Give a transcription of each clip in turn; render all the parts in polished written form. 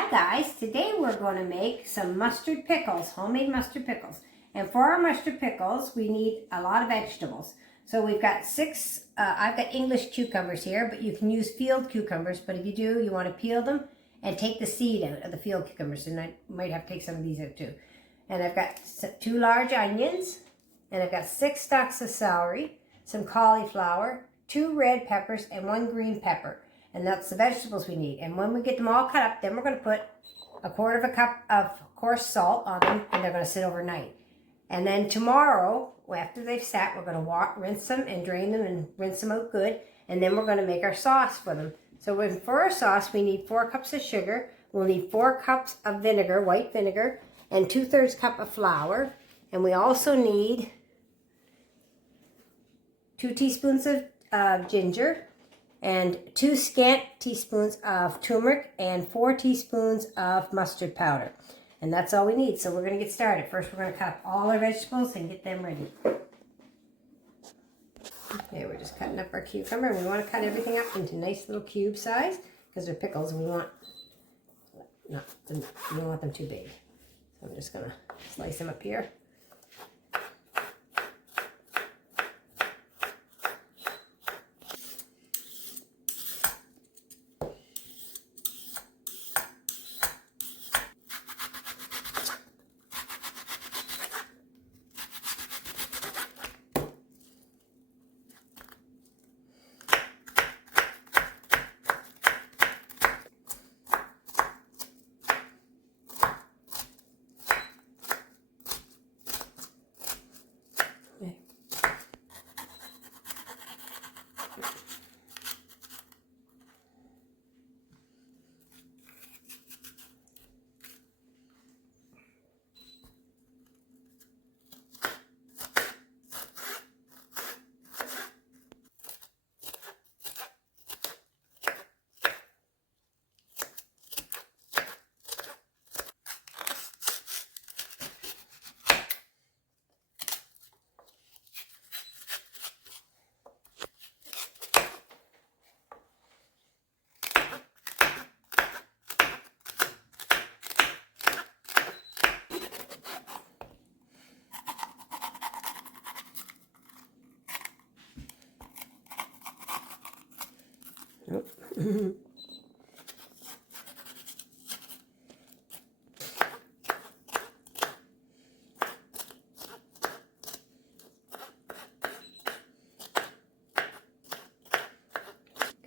Hi guys, today we're going to make some mustard pickles, homemade mustard pickles. And for our mustard pickles, we need a lot of vegetables. So we've got I've got English cucumbers here, but you can use field cucumbers. But if you do, you want to peel them and take the seed out of the field cucumbers. And I might have to take some of these out too. And I've got 2 large onions, and I've got 6 stalks of celery, some cauliflower, 2 red peppers, and 1 green pepper. And that's the vegetables we need. And when we get them all cut up, then we're going to put 1/4 cup of coarse salt on them, and they're going to sit overnight. And then tomorrow, after they've sat, we're going to rinse them and drain them and rinse them out good. And then we're going to make our sauce for them. So for our sauce, we need 4 cups of sugar. We'll need 4 cups of vinegar, white vinegar, and 2/3 cup of flour. And we also need 2 teaspoons of ginger, and 2 scant teaspoons of turmeric, and 4 teaspoons of mustard powder. And that's all we need. So we're going to get started. First, we're going to cut up all our vegetables and get them ready. Okay, we're just cutting up our cucumber. And we want to cut everything up into nice little cube size because they're pickles and we don't want them too big. So I'm just going to slice them up here.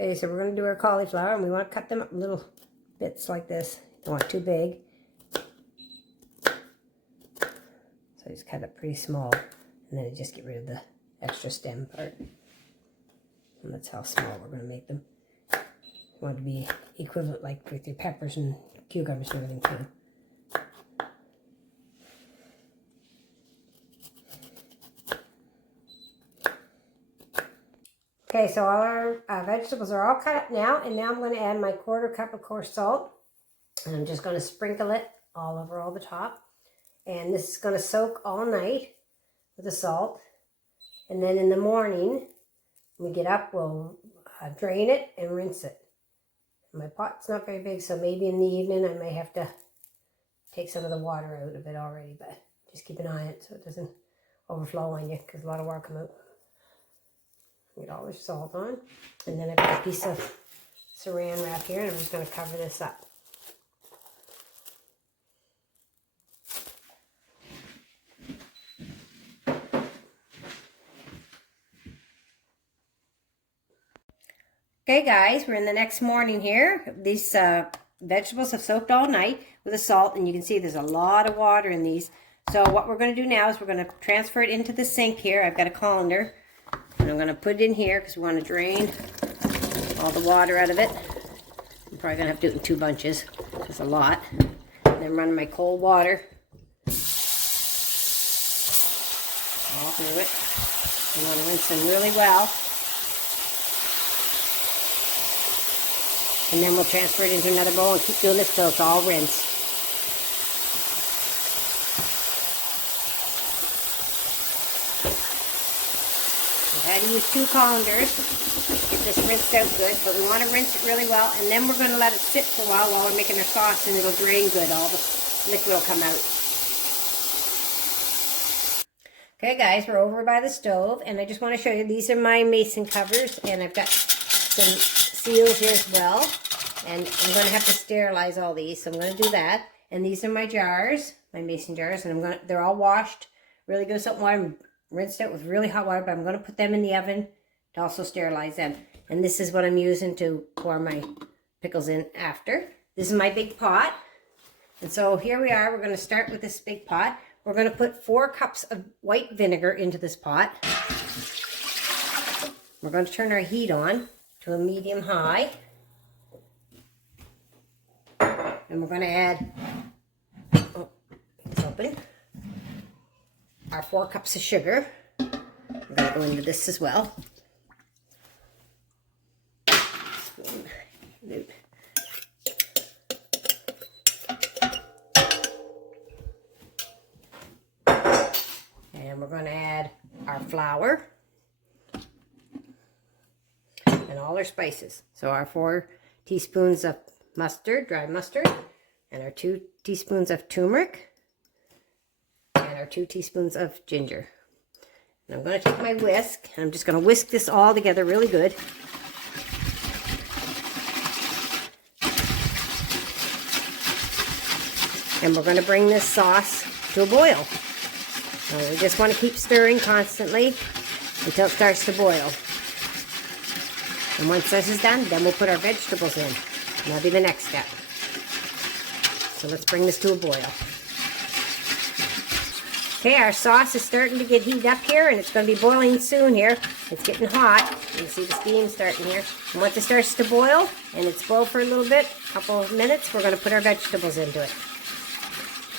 Okay, so we're going to do our cauliflower, and we want to cut them up in little bits like this. Don't want too big. So I just cut it pretty small, and then I just get rid of the extra stem part. And that's how small we're going to make them. You want it to be equivalent like with your peppers and cucumbers and everything too. Okay, so all our vegetables are all cut up now, and now I'm going to add my 1/4 cup of coarse salt, and I'm just going to sprinkle it all over all the top. And this is going to soak all night with the salt, and then in the morning, when we get up, we'll drain it and rinse it. My pot's not very big, so maybe in the evening I may have to take some of the water out of it already, but just keep an eye on it so it doesn't overflow on you, because a lot of water comes out. Get all the salt on, and then I've got a piece of saran wrap here, and I'm just going to cover this up. Okay guys, we're in the next morning here. These vegetables have soaked all night with the salt, and you can see there's a lot of water in these. So what we're going to do now is we're going to transfer it into the sink here. I've got a colander. And I'm going to put it in here because we want to drain all the water out of it. I'm probably going to have to do it in 2 bunches. That's a lot. And then run my cold water all through it. You want to rinse them really well. And then we'll transfer it into another bowl and keep doing this till it's all rinsed. I had to use 2 colanders to get this rinsed out good, but we want to rinse it really well, and then we're going to let it sit for a while we're making our sauce, and it'll drain good. All the liquid will come out. Okay guys, we're over by the stove, and I just want to show you, these are my mason covers, and I've got some seals here as well, and I'm going to have to sterilize all these, so I'm going to do that. And these are my jars, my mason jars, and they're all washed really good, soap and water, rinsed out with really hot water, but I'm going to put them in the oven to also sterilize them. And this is what I'm using to pour my pickles in after. This is my big pot, and so here we are. We're going to start with this big pot. We're going to put 4 cups of white vinegar into this pot. We're going to turn our heat on to a medium high. And we're going to add, oh, it's open, our 4 cups of sugar. We're going to go into this as well. And we're going to add our flour and all our spices. So our 4 teaspoons of mustard, dry mustard, and our 2 teaspoons of turmeric, and our 2 teaspoons of ginger. And I'm going to take my whisk, and I'm just going to whisk this all together really good. And we're going to bring this sauce to a boil. So we just want to keep stirring constantly until it starts to boil. And once this is done, then we'll put our vegetables in. And that'll be the next step. So let's bring this to a boil. Okay, our sauce is starting to get heated up here, and it's going to be boiling soon here. It's getting hot. You can see the steam starting here. And once it starts to boil, and it's boiled for a little bit, a couple of minutes, we're going to put our vegetables into it.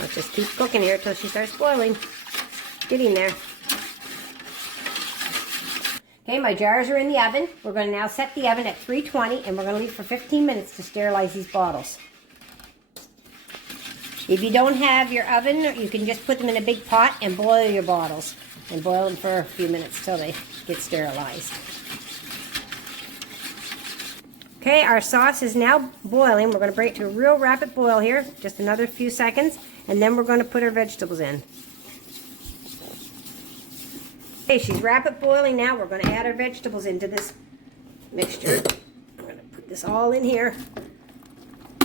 Let's just keep cooking here until she starts boiling. Getting there. Okay, my jars are in the oven. We're going to now set the oven at 320, and we're going to leave for 15 minutes to sterilize these bottles. If you don't have your oven, you can just put them in a big pot and boil your bottles. And boil them for a few minutes till they get sterilized. Okay, our sauce is now boiling. We're going to bring it to a real rapid boil here, just another few seconds, and then we're going to put our vegetables in. Okay, she's rapid boiling now. We're going to add our vegetables into this mixture. I'm going to put this all in here.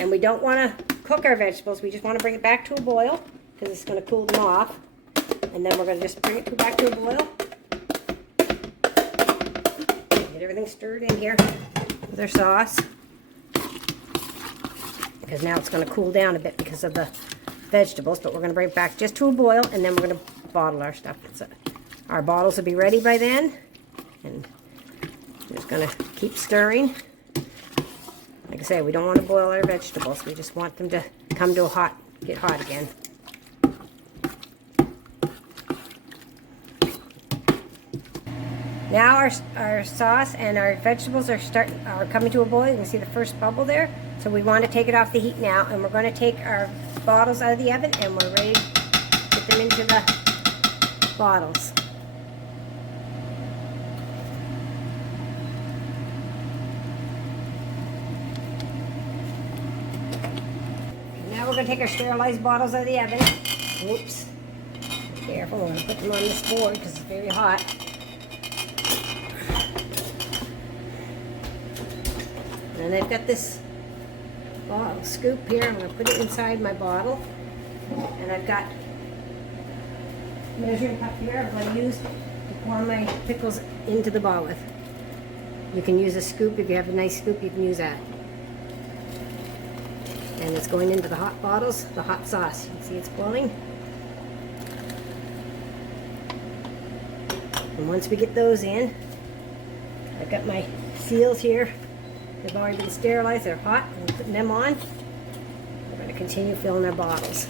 And we don't want to cook our vegetables. We just want to bring it back to a boil because it's going to cool them off. And then we're going to just bring it back to a boil. Get everything stirred in here with our sauce. Because now it's going to cool down a bit because of the vegetables. But we're going to bring it back just to a boil, and then we're going to bottle our stuff. So our bottles will be ready by then. And I'm just going to keep stirring. Like I say, we don't want to boil our vegetables. We just want them to come to a get hot again. Now our sauce and our vegetables are coming to a boil. You can see the first bubble there. So we want to take it off the heat now, and we're going to take our bottles out of the oven, and we're ready to put them into the bottles. Now we're going to take our sterilized bottles out of the oven. Oops. Be careful, we're going to put them on this board because it's very hot. And I've got this bottle scoop here. I'm going to put it inside my bottle. And I've got a measuring cup here I'm going to use to pour my pickles into the bottle with. You can use a scoop. If you have a nice scoop, you can use that. And it's going into the hot bottles, the hot sauce. You can see it's boiling. And once we get those in, I've got my seals here. They've already been sterilized. They're hot. I'm putting them on. We're going to continue filling our bottles.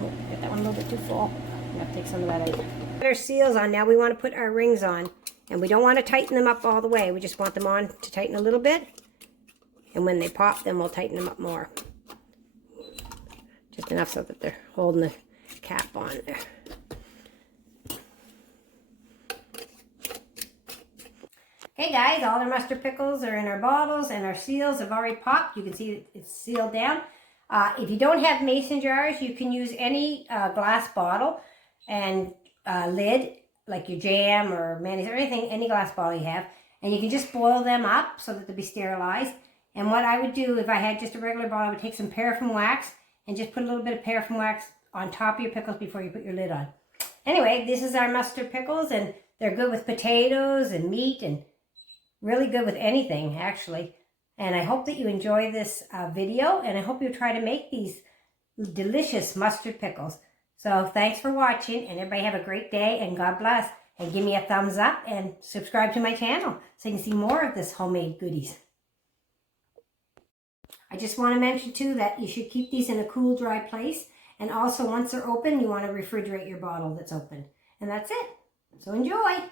Oh, get that one a little bit too full. I'm going to take some of that out. Put our seals on. Now we want to put our rings on. And we don't want to tighten them up all the way. We just want them on to tighten a little bit. And when they pop, then we'll tighten them up more. Just enough so that they're holding the cap on there. Okay guys, all our mustard pickles are in our bottles and our seals have already popped. You can see it's sealed down. If you don't have mason jars, you can use any glass bottle and lid, like your jam or mayonnaise or anything, any glass bottle you have. And you can just boil them up so that they'll be sterilized. And what I would do if I had just a regular bottle, I would take some paraffin wax and just put a little bit of paraffin wax on top of your pickles before you put your lid on. Anyway, this is our mustard pickles, and they're good with potatoes and meat and really good with anything, actually. And I hope that you enjoy this video, and I hope you try to make these delicious mustard pickles. So thanks for watching, and everybody have a great day, and God bless. And give me a thumbs up and subscribe to my channel so you can see more of this homemade goodies. I just want to mention too that you should keep these in a cool, dry place. And also once they're open, you want to refrigerate your bottle that's open. And that's it. So enjoy.